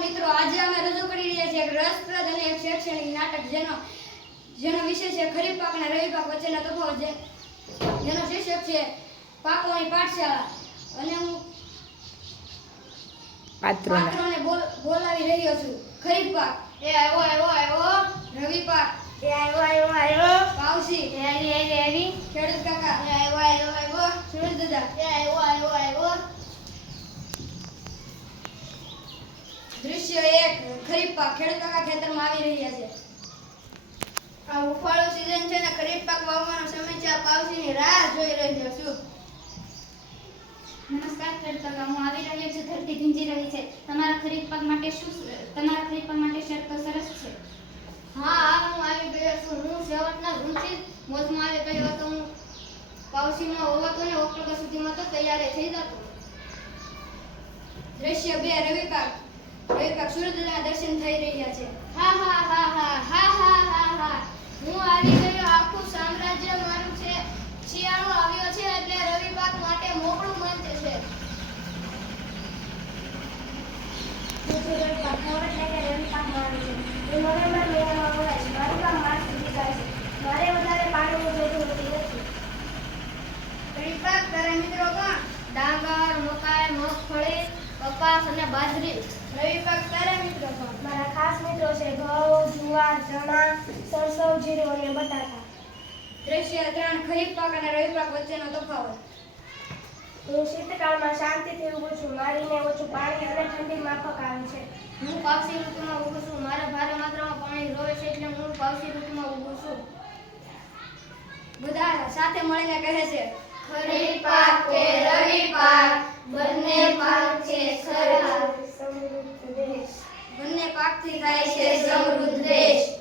નમસ્કાર મિત્રો આજે અમે રજૂ કરી રહ્યા છીએ એક રસપ્રદ અને એક શૈક્ષણિક નાટક જેનો જેનો વિષય છે ખરીફ પાક અને રવિ પાક વચ્ચેનો તફાવત જે જેનો શીર્ષક છે પાકોની પાઠશાળા અને હું પાત્રોને બોલાવી રહ્યો છું ખરીફ પાક એ આવ્યો આવ્યો આવ્યો રવિ પાક એ આવ્યો આવ્યો આવ્યો પાવસી એ આવી આવી આવી ખેડૂત કાકા એ આવ્યો આવ્યો આવ્યો સુરેશ દાદા એ આવ્યો આવ્યો આવ્યો એક ખરીફ પાક ખેતરમાં આવી છે સીઝન છે ને ખરીફ પાક વાવવાનો સમય છે જોઈ રહ્યો છું નમસ્કાર હું આવી રહ્યો છું ધરતી ગીંજી રહી છે તમારા ખરીફ પાક માટે શું તમારા ખરીફ પાક માટે સરસ છે હા હું આવી ગયો છું હું સેવટના ઋતુ મોસમ આવી તો તો હું પાવસીમાં હોવા તો ને ઓક્ટોબર સુધીમાં તો તૈયાર થઈ જતો દ્રશ્ય બે રવિ એક સુરદના દર્શન થઈ રહ્યા છે હા હા હા હા હા હા હું આવી ગયો આખું સામ્રાજ્ય મારું છે શિયાળો આવ્યો છે એટલે રવિ માટે મોકળું મંચ છે સુરદના પાક મારું છે મારે મારે મારું પાક મારું છે મારે વધારે પાડવું જોઈતું નથી રવિ પાક કરે પ્રકાશ અને બાજરી રવિ પર કરે મિત્રો મારા ખાસ મિત્રો છે ઘઉં જુવાર ચણા સરસવ જીરું અને બટાકા દ્રશ્ય ત્રણ ખરીફ પાક અને રવિ પાક વચ્ચેનો તફાવત હું શીતકાળમાં શાંતિથી ઉભું છું મારીને ઓછું પાણી અને ઠંડી માફક આવે છે હું પાવસી ઋતુમાં ઉભું છું મારા ભારે માત્રામાં પાણી રોવે છે એટલે હું પાવસી ઋતુમાં ઉભું છું બધા સાથે મળીને કહે છે ખરી પાક કે રવિ પાક que está em questão do 3.